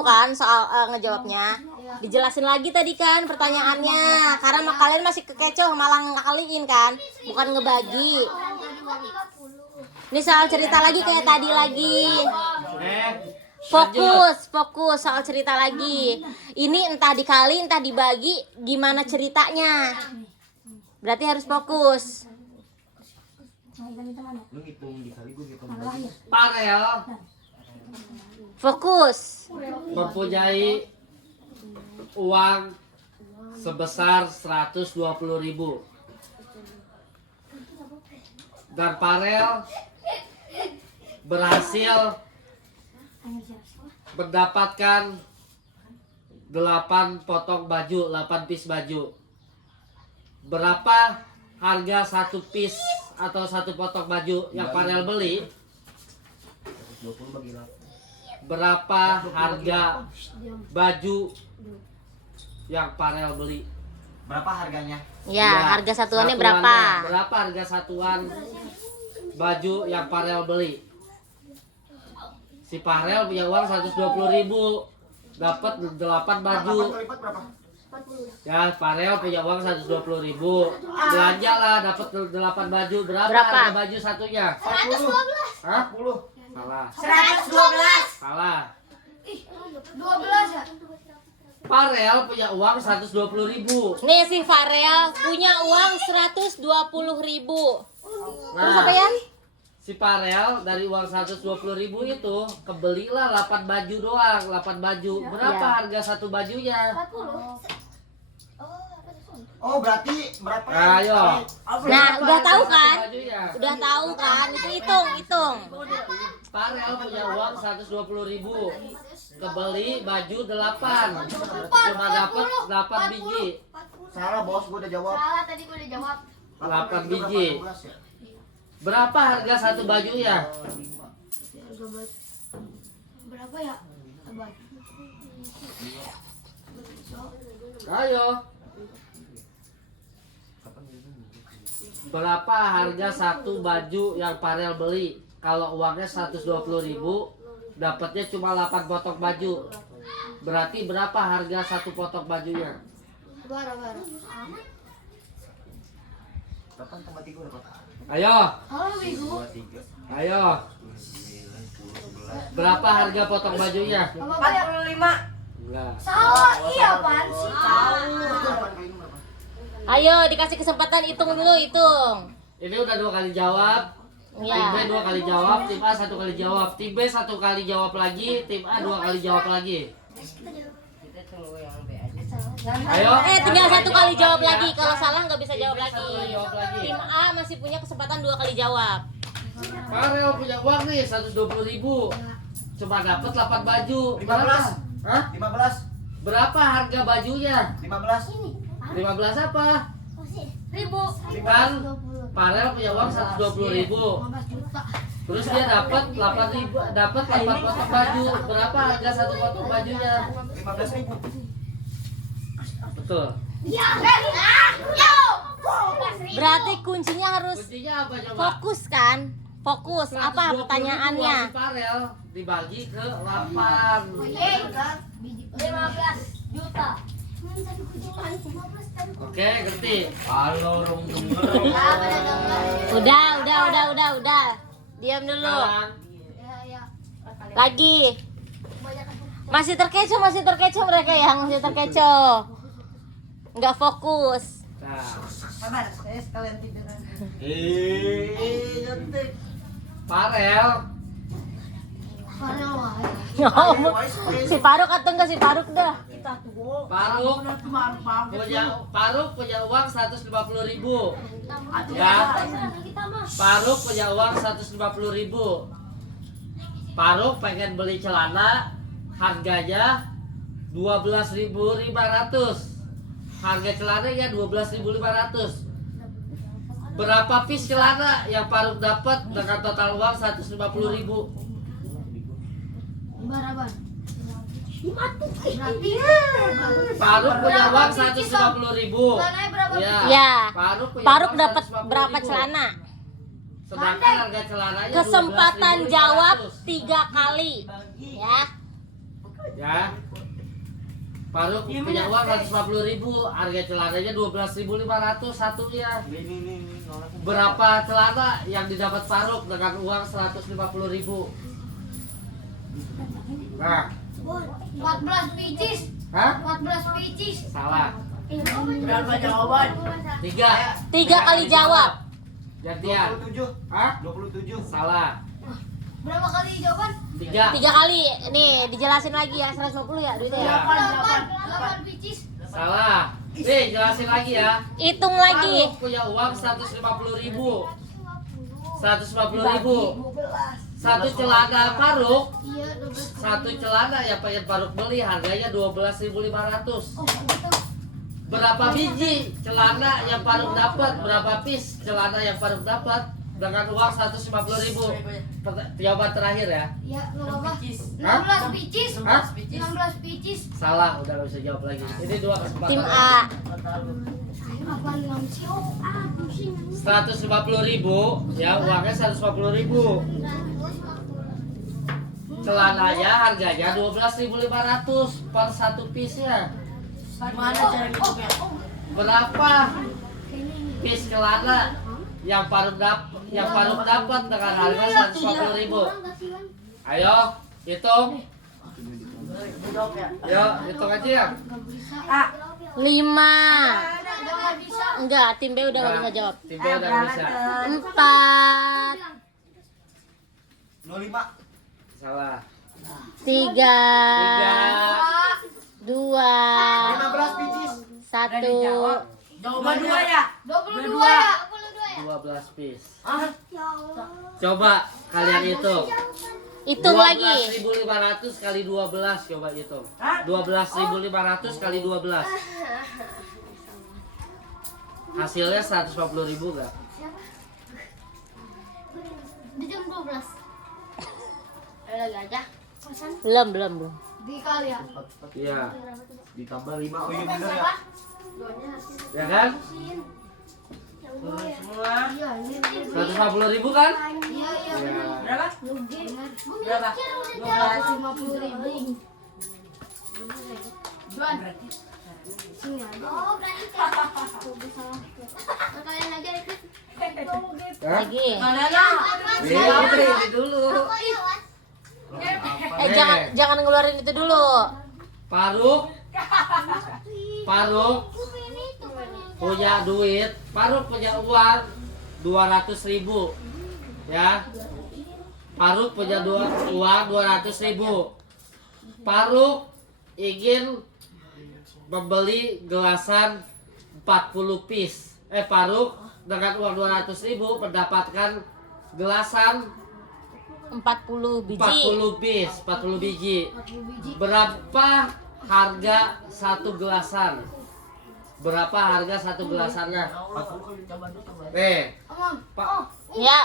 kan soal ngejawabnya. Dijelasin lagi tadi kan pertanyaannya. Karena kalian masih kekecoh malah ngakaliin kan, bukan ngebagi. Ini soal cerita lagi kayak tadi lagi. Lanjut. Fokus soal cerita lagi. Ini entah dikali entah dibagi, gimana ceritanya. Berarti harus fokus. Lu ngitung dikali gue ngitung lagi. Farel Fokus. mempunyai uang sebesar 120.000. Dan Farel berhasil mendapatkan 8 potong baju, 8 piece baju. Berapa harga satu piece atau satu potong baju yang Farel beli? 20 bagi 8. Berapa harga baju yang Farel beli? Berapa harganya? Ya, harga satuannya berapa? Berapa harga satuan baju yang Farel beli? Si Farel punya uang 120.000, dapat 8 baju. Lipat berapa? Ya, Farel punya uang 120.000. Belanja lah, dapat 8 baju. Berapa Berapa? harga baju satunya? 40. Hah? 40. Salah. 112. Salah. 12 ya? Farel punya uang 120.000. Nih si Farel punya uang 120.000. Terus apa ya? Si Farel dari uang 120.000 itu kebelilah 8 baju doang, 8 baju. Berapa Iya. harga satu bajunya? 40. Oh, berarti berapa? Ayo. Nah, udah tahu Satu kan? bajunya. Udah tahu kan? Itu hitung. Farel punya uang 120.000. Kebeli baju 8. Cuma dapat 8 biji. Salah, Bos, gua udah jawab. Salah tadi gue udah jawab. 8 biji. 16 ya? Berapa harga satu bajunya? Berapa ya? Ayo. Berapa harga satu baju yang Farel beli? Kalau uangnya 120.000, dapatnya cuma 8 potong baju. Berarti berapa harga satu potong bajunya? Bara. Kapan tempat gua dapat? Ayo, Halo, Bigu. ayo. Berapa harga potong bajunya? 45. Enggak. Salah, iya apaan sih? Ayo dikasih kesempatan hitung dulu, hitung. Ini udah 2 kali jawab. Tim B Ya. 2 kali jawab, tim A 1 kali jawab, tim B 1 kali jawab lagi, tim A 2 kali jawab lagi. Kita tunggu yang B aja. Ayo. Tinggal 1 kali jawab lagi. Kalau salah nggak bisa jawab Tim B 1 lagi. kali jawab lagi. Tim A masih punya kesempatan 2 kali jawab. Farel punya uang nih 120.000. Cuma dapat 8 baju. 15. Hah? 15. Berapa harga bajunya? 15. 15 apa? Ribu. Kan Farel punya uang 120.000. 15 juta. Terus dia dapat 8.000, dapat 8 potong baju. Berapa harga satu potong bajunya? 15.000. Betul. Ya. Yo. Berarti kuncinya harus Kuncinya apa coba? fokus kan? Fokus. Apa 120.000 pertanyaannya? uang si Farel dibagi ke 8. 15 juta. Oke, ngerti. Halo, rong denger. Udah. Diam dulu. Sekarang Lagi. Masih terkecoh mereka yang masih terkecoh. Nggak fokus. nah, Sabar, saya sekalian tiduran. Cantik. Farel Si Faruk atau enggak si Faruk dah. Faruk punya uang 150.000. Ya. Faruk punya uang 150.000. Faruk pengen beli celana harganya 12.500. Harga celananya 12.500. Berapa piece celana yang Faruk dapat dengan total uang 150.000? Faruk punya uang 150.000. Ya. Faruk punya Faruk uang dapat 150.000. berapa celana? Sedangkan harga celananya Kesempatan jawab 12.500. 3 kali. Ya. Ya. Faruk punya uang 150.000, harga celananya 12.500 satunya. Berapa celana yang didapat Faruk dengan uang 150.000? Nah, 14 picis. hah? 14 picis. Salah. Berapa jawaban? 3. 3 kali jawab. Gantian. 27. Hah? 27. Salah. Berapa kali jawaban? 3. 3 kali. Nih, dijelasin lagi ya 150 ya duitnya ya. 8 picis. Salah. Nih, jelasin lagi ya. Hitung lagi. Faruk punya uang 150.000. 150.000. Satu celana Faruk, Iya, 12 satu celana yang pengen Faruk beli harganya 12.500. Oh, gitu. Berapa biji celana yang Faruk dapat? Berapa piece celana yang Faruk dapat dengan uang 150.000? Jawaban terakhir ya. Ya, enggak apa-apa. Hah? 16 picis. Hah? 16 picis. Salah, udah gak bisa jawab lagi. Ini 2 kesempatan. Tim lagi. A. Apa 6 sih? Oh, pusing. 150.000 ya, uangnya 150.000. Celananya harganya 12.500 per satu piece ya. Gimana cara ngitungnya? Berapa piece celana yang Faruk dapat dengan harga 150.000? Ayo, hitung. Yo, hitung aja ya. 5. Enggak bisa. Enggak, tim B udah nggak bisa jawab. Tim B udah nggak bisa. 4. 05. Salah. 3. 3. 2. 15 picis. 1. Jawaban 2 ya? 22 ya? 12 piece. Ya Allah. Coba kalian hitung. Hitung lagi. 12.500 kali 12, coba hitung. 12.500 kali 12. Hasilnya 150.000 enggak? Di jam 12. Ayo lagi aja. Pesan Belum. dikali ya. Iya. Ditambah 5. Oh iya bener ya. Ya kan? Iya, ini 150.000 kan? Iya, Ya. Berapa? benar. Berapa? 50.000. Oh, berarti kalian lagi ikut. Lagi. Mana lah? Ini dulu. Aku ya, Wan. Jangan ngeluarin itu dulu. Paruk Ini tuh kan yang punya duit, Paruk punya uang 200.000, ya. Paruk punya uang 200.000. Paruk ingin membeli gelasan 40 piece. Paruk dengan uang 200.000 mendapatkan gelasan 40 biji. 40 biji. Berapa harga satu gelasan? Berapa harga satu gelasannya? Pak, Ya.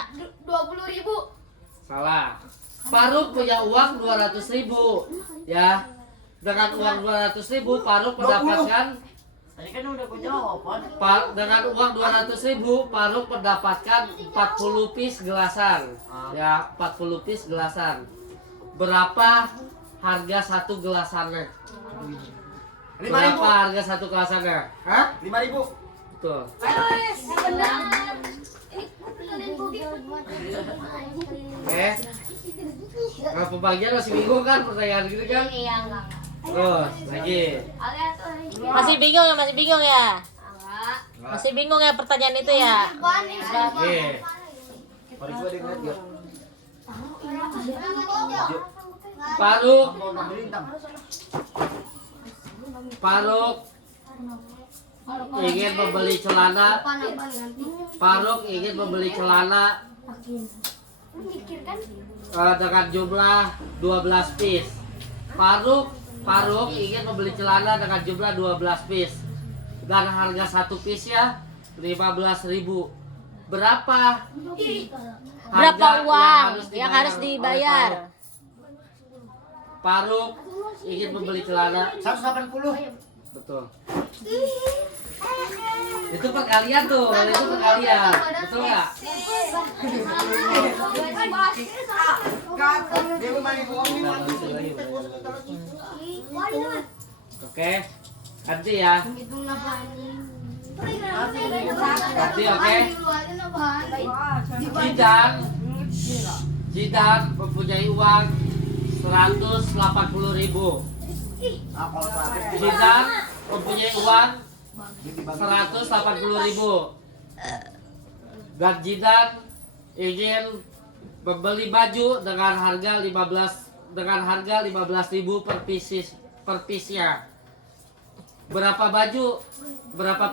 20.000. salah. Paruk punya uang 200.000, ya. Dengan uang 200.000 Paruk mendapatkan Tadi kan udah aku jawaban. dengan uang 200.000 Paruk mendapatkan 40 piece gelasan, ya. 40 piece gelasan. Berapa harga satu gelasannya? 5.000. Berapa harga satu gelasannya? Hah? 5.000. Betul. Nah, pembagian masih bingung kan pertanyaan gitu kan? Iya, enggak. Terus lagi. Masih bingung ya? Masih bingung ya pertanyaan itu ya? Oke. Mari gua ada ngeliat ya. Paruk, Melintang. Paruk ingin membeli celana. Paruk ingin membeli celana dengan jumlah 12 piece. Paruk ingin membeli celana dengan jumlah 12 piece. Dan harga satu piece ya 15.000. Berapa? Berapa harga uang yang dibayar harus oleh dibayar? Paruk ingin membeli celana. 180. Betul. Itu perkalian tuh, itu perkalian. Betul nggak? Dia mau main uang ini. Oke. Ganti ya. Ganti oke. Jidan mempunyai uang 180.000. Ah, kalau 100 Jidan mempunyai uang 180.000. Dan Jidan ingin membeli baju dengan harga 15.000 per piece-nya. Berapa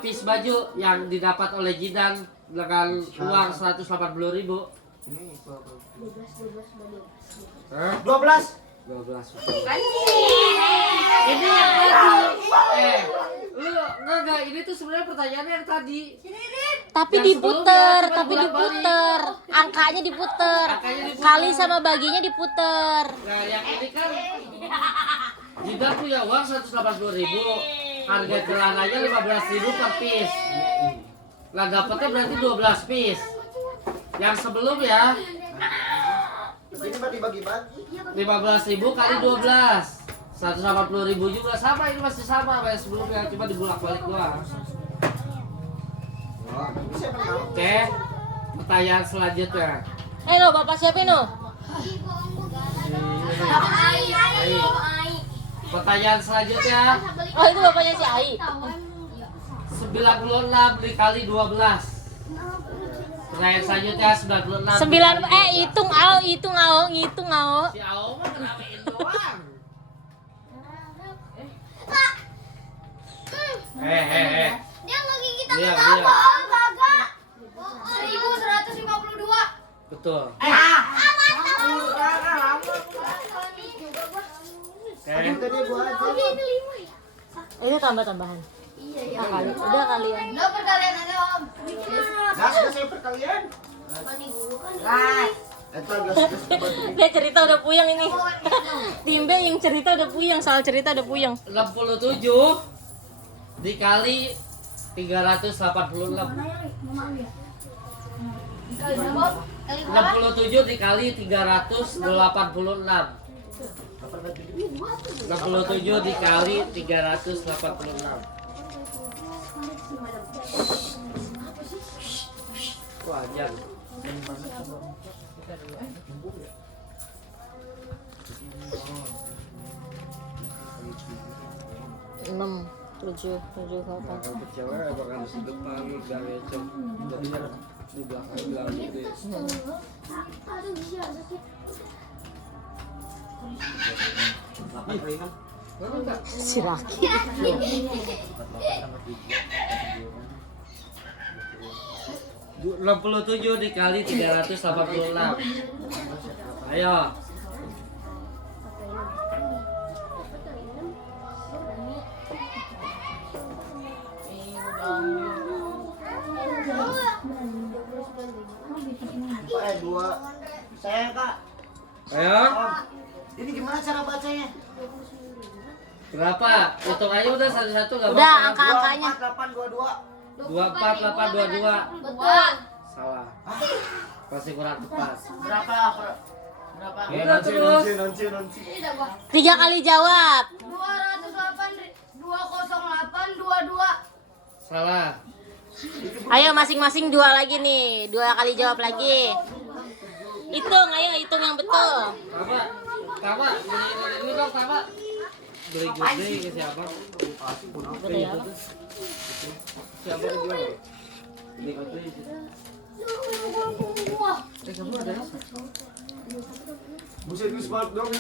piece baju yang didapat oleh Jidan dengan uang 180.000? Ini 12. 12. Ini yang tadi. Lu enggak, ini tuh sebenarnya pertanyaannya yang tadi. Tapi Yang diputer, sebelumnya, tapi diputer. Angkanya diputer. Angkanya diputer. Kali sama baginya diputer. Nah, yang ini kan Jidan punya uang 180.000. Harga celananya 15.000 per piece. Lah dapatnya berarti 12 piece. Yang sebelum ya ini bagi-bagi. 15.000 kali 12. 180.000 juga sama, ini masih sama kayak sebelumnya, cuma dibulak-balik doang. Bisa menang. Oke. Pertanyaan selanjutnya. Lo bapak siapa no? Pertanyaan selanjutnya. Oh itu bapaknya si Ai. 96 dikali 12. Pertanyaan selanjutnya 96. 9 hitung ao. Si Ao mah ngeramein doang. Dia ngegigit Iya, aku iya. apa? Kagak. 1152. Betul. Tadi gua aja. Oh, ini 5 ya? Itu tambah-tambahan. Iya, Ah, kali. Udah kalian. Udah perkalian aja, Om. Gas saya perkalian. Itu gas Dia cerita udah puyeng ini. Timbe yang cerita udah puyeng, soal cerita udah puyeng. 67 dikali 386. 67 dikali 386. 67 dikali 386. Wajar. 6, 7, 8. Bakal kecewa bakal di depan gak lecet. Jadi di belakang bilang gitu. Si Raki. 67 dikali 386. Ayo. Pak, 2. Saya, Kak. Ayo. Om. Ini gimana cara bacanya? Berapa? Hitung aja udah satu-satu enggak Udah, apa-apa. angka-angkanya. 24, 8, 22. 24 8 22. Betul. Salah. Pasti kurang tepat. Berapa? Udah terus. Nanti. 3 kali jawab. 208 22. Salah. Ayo masing-masing 2 lagi nih. 2 kali jawab lagi. Hitung, ayo hitung yang betul. Tama, beli dulu dong, Tama. Beli gede ke siapa? Beli apa? Siapa yang jual? Beli gede. Kamu ada apa? Buset, gue sebat dong.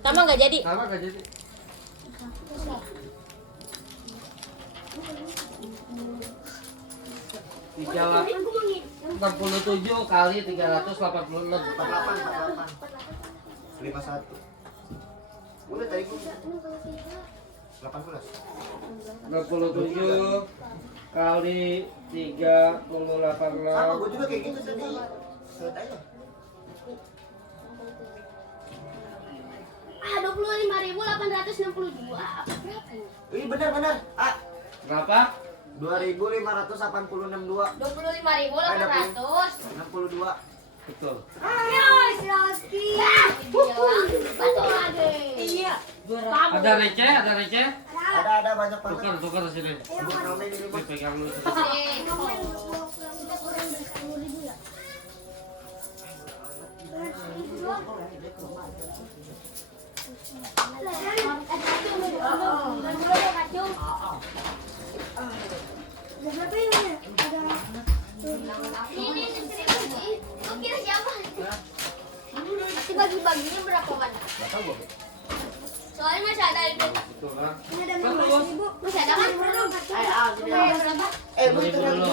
Tama nggak jadi. Tama gak jadi. Tiga 67 kali 386. 48. 51. Udah tadi gue 18. 67 kali 386. Sama gue juga kayak gitu tadi. Set aja. 25.862. Apa berapa ini? Ih, benar. Ah, Berapa? 2.586.2. 25.800. 62. Betul. Ayo, Roski. Betul lagi. Iya. Ada receh? Ada banyak banget. Tukar sini. Bukan ramen ini, Bos. Pegang dulu. Lu kira siapa? Nanti bagi-baginya berapa kan? Enggak tahu gue. Soalnya masih ada itu. Betul kan? Masih ada kan? Berapa? Lu itu dulu.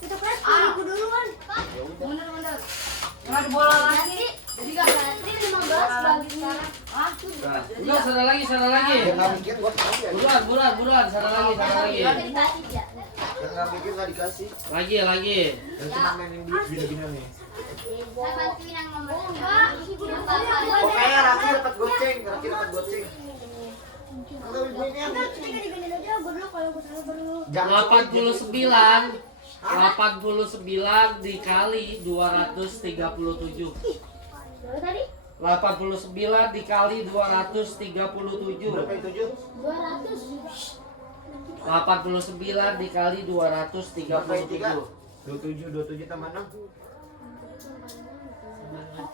Kita kelas 1000 dulu kan? Bener. Nggak ada bola lagi. Jadi nggak nanti 15 bagi sekarang. Nah, udah sana lagi. Yang nggak mikir gue tahu ya. Buruan, sana lagi. Dikasih ya. Yang nggak mikir nggak dikasih. Lagi. Yang cuma mainin duit gini-gini nih. Saya bantuin yang nomor. Pokoknya Raki dapat goceng. Kalau ibunya jangan 89 dikali 237. Tadi 89 dikali 237. berapa itu, Ju? 200. 89 dikali 237. 27 tambah 6.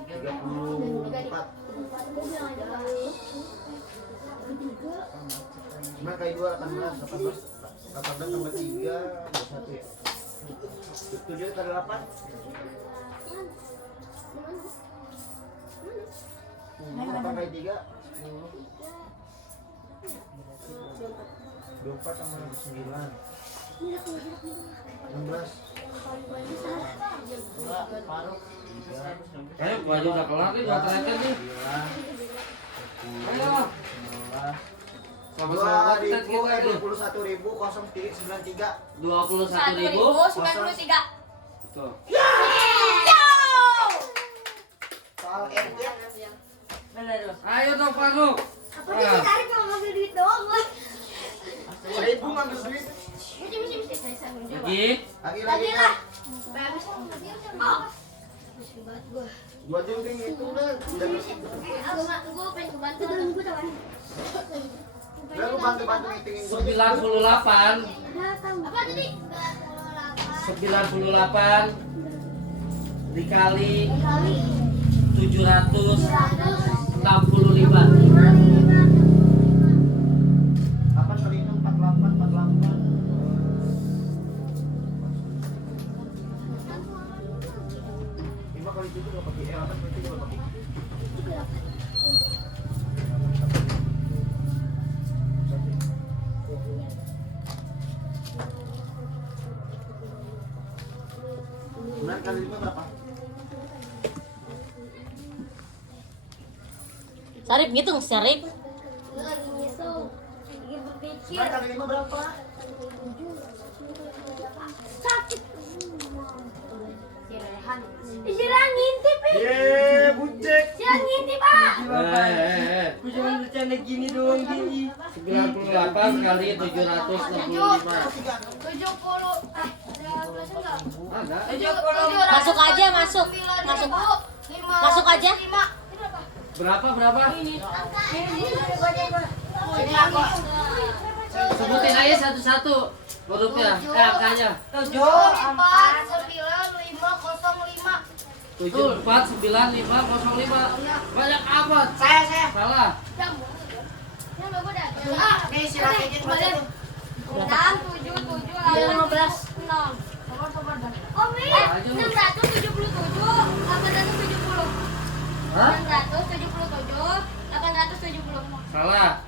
34. Cuma kayak 18 tambah 3 21 ya. 7 kali 8. Apa kali 3? 24 tambah 9. 16. Ayo, gua aja udah kelar nih, gua terakhir nih. Ayo. Sama-sama kita nih. 21.093. 21.000. Tuh. Soal RT. Ayo dong, Faruk. Ah. Tarik kalau ngambil duit doang lah. 1.000 ngambil duit. Mesti. Lagi. Lagi Lagi lah. Gua jengking itu dah. Gue pengen kebantu. Udah lu bantu ngitungin gua. 98 Apa tadi? 98 dikali 765. 8 kali 6 48. 5 kali 7 gua pakai 8 kali 7 gua pakai. Sembilan kali 5 berapa? Sarip ngitung, Sarip. Lagi ngitung. Lagi berpikir. 9 kali 5 berapa? Sakit. Siran ngintip, Yeay, bucek. Siran ngintip, Pak. Aku jangan bercanda gini doang gini. 98 kali 765. 70. Ada. Masuk aja, masuk. Masuk. Masuk aja. Berapa? Sebutin aja satu-satu hurufnya, angkanya. 7, 749505. Banyak amat. Saya. Salah. Nih silakan aja baca tuh. 870. Salah.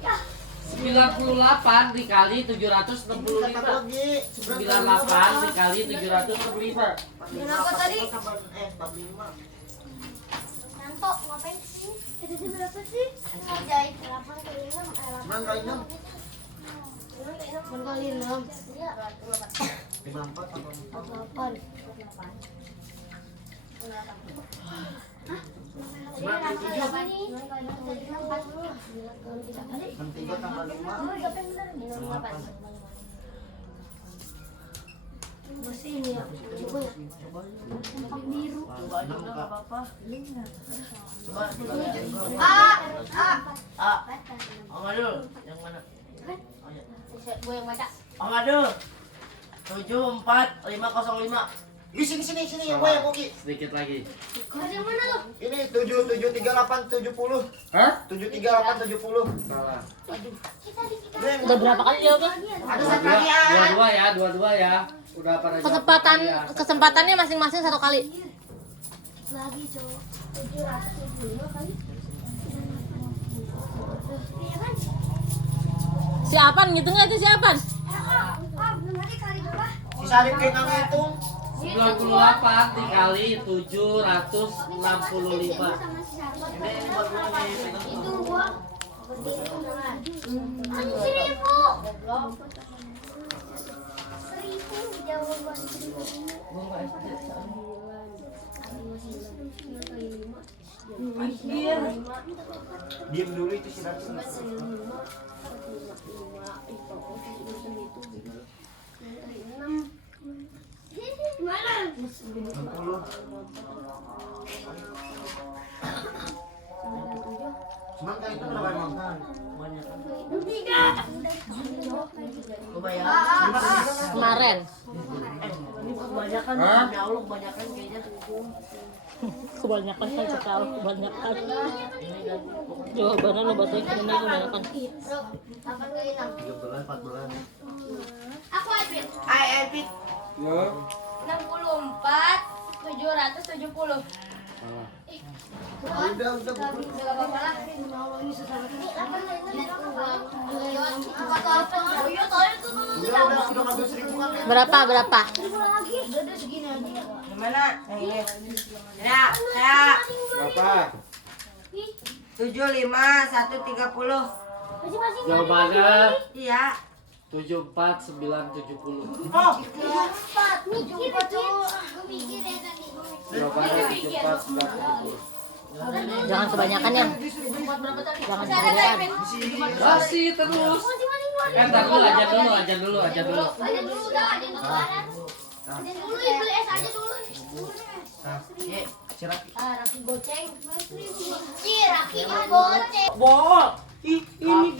98 dikali 765. Kata lagi. 98 dikali 765. Kenapa tadi? 45. Nanto, ngapain sih? Itu berapa sih? Ngerjain 8 kali 6. 9 kali 6. 8 kali 6. Iya. 54 apa 8. 9 kali 7. 3 tambah 5. Masih ini ya. Coba ya. Biru. Amadul, yang mana? Gue yang baca. Amadul. 74505. Ih, sini yang gue yang koki. Sedikit lagi. Ada yang mana tuh? Ini 738 70. Hah? 738 70. Salah. Udah berapa kali jawabnya? Ada satu lagi ya. Dua-dua ya. Udah pada jawab Kesempatan ya. kesempatannya masing-masing 1 kali. Lagi, cowok. 775 kali. Iya kan? Siapan ngitungnya itu siapan? Belum lagi kali berapa? Si Sarip kayak nggak ngitung. 98 dikali 765. Sama si Sarbat. Ini buat gue nih. Itu gua. Sini, Bu. 1000 jawaban 1000. Diam dulu itu si Sarip. Gimana? 60. Cuman kan itu berapa emang? Tiga. Kebayang. Kemarin. Ini kebanyakan, Hah? ya Allah kebanyakan kayaknya. Kebanyakan kan sekali, kebanyakan. Jawabannya lo bacain ini kebanyakan. 8 kali 6. 13 14. Aku Alvin. Alvin. 64 770. Udah. Enggak apa-apa lah. Ini susah banget. Ini apa namanya? Udah ngambil 1000 kan ya? Berapa? Lagi. Udah segini aja. Gimana? Ya. Berapa? 75130. Masing-masing. Jawabannya Iya. 74970. Oh, 4. Mikir tuh. Gue mikir ya tadi. Jawabannya 74970. Jangan kebanyakan ya. Jangan kebanyakan. Masih terus. Masing-masing dua. Ntar dulu, aja dulu. Aja dulu udah. Aja dulu keluaran. Aja dulu beli es aja dulu. ya. Ciraki. Raki goceng. Raki goceng. Bo, ini